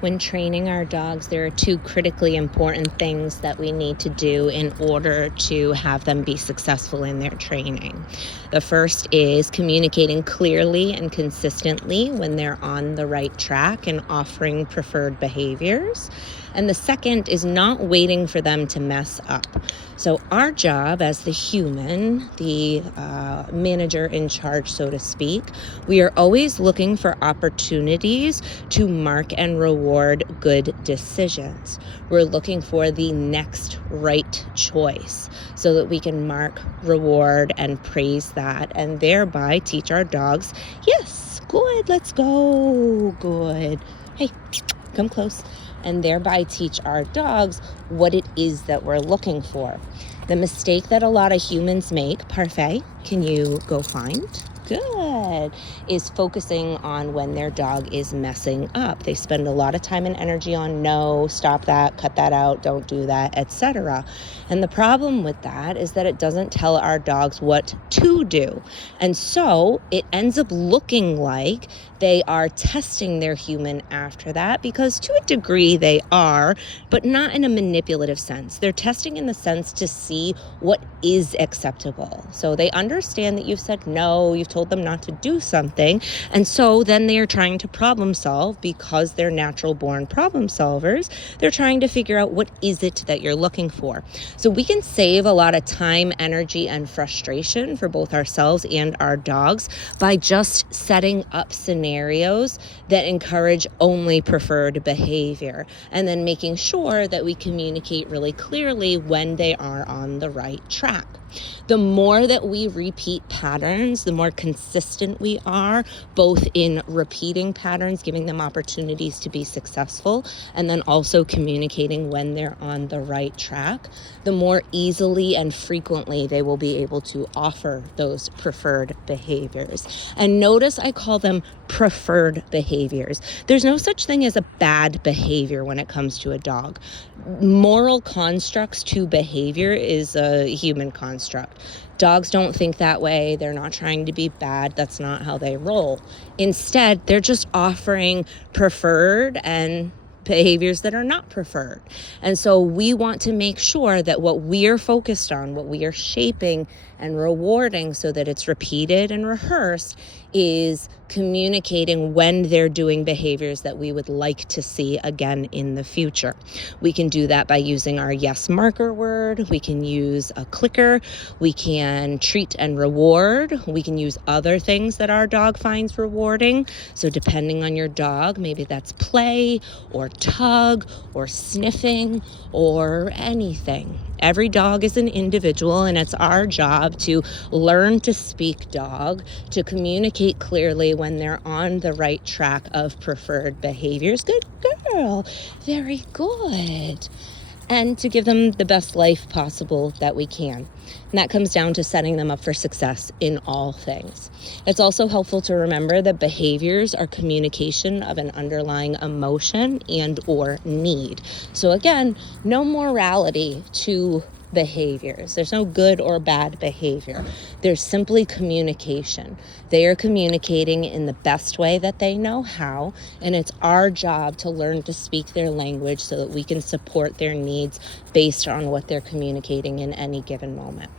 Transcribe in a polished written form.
When training our dogs, there are two critically important things that we need to do in order to have them be successful in their training. The first is communicating clearly and consistently when they're on the right track and offering preferred behaviors. And the second is not waiting for them to mess up. So our job as the human, the manager in charge, so to speak, we are always looking for opportunities to mark and reward good decisions. We're looking for the next right choice so that we can mark, reward, and praise that, and thereby teach our dogs, yes, good, let's go, good, hey, come close, and thereby teach our dogs what it is that we're looking for. The mistake that a lot of humans make, Parfait, can you go find? Good, is focusing on when their dog is messing up. They spend a lot of time and energy on no, stop that, cut that out, don't do that, etc. And the problem with that is that it doesn't tell our dogs what to do. And so it ends up looking like they are testing their human after that, because to a degree they are, but not in a manipulative sense. They're testing in the sense to see what is acceptable. So they understand that you've said no, you've told them not to do something, and so then they are trying to problem solve because they're natural born problem solvers. They're trying to figure out what is it that you're looking for. So we can save a lot of time, energy, and frustration for both ourselves and our dogs by just setting up scenarios that encourage only preferred behavior, and then making sure that we communicate really clearly when they are on the right track. The more that we repeat patterns, the more consistent we are, both in repeating patterns, giving them opportunities to be successful, and then also communicating when they're on the right track, the more easily and frequently they will be able to offer those preferred behaviors. And notice I call them preferred behaviors. There's no such thing as a bad behavior when it comes to a dog. Moral constructs to behavior is a human construct. Dogs don't think that way. They're not trying to be bad. That's not how they roll. Instead, they're just offering preferred and behaviors that are not preferred. And so we want to make sure that what we are focused on, what we are shaping and rewarding so that it's repeated and rehearsed, is communicating when they're doing behaviors that we would like to see again in the future. We can do that by using our yes marker word. We can use a clicker. We can treat and reward. We can use other things that our dog finds rewarding. So depending on your dog, maybe that's play or tug or sniffing or anything. Every dog is an individual, and it's our job to learn to speak dog, to communicate clearly when they're on the right track of preferred behaviors. Good girl. Very good. And to give them the best life possible that we can. And that comes down to setting them up for success in all things. It's also helpful to remember that behaviors are communication of an underlying emotion and or need. So again, no morality to behaviors. There's no good or bad behavior. There's simply communication. They are communicating in the best way that they know how, and it's our job to learn to speak their language so that we can support their needs based on what they're communicating in any given moment.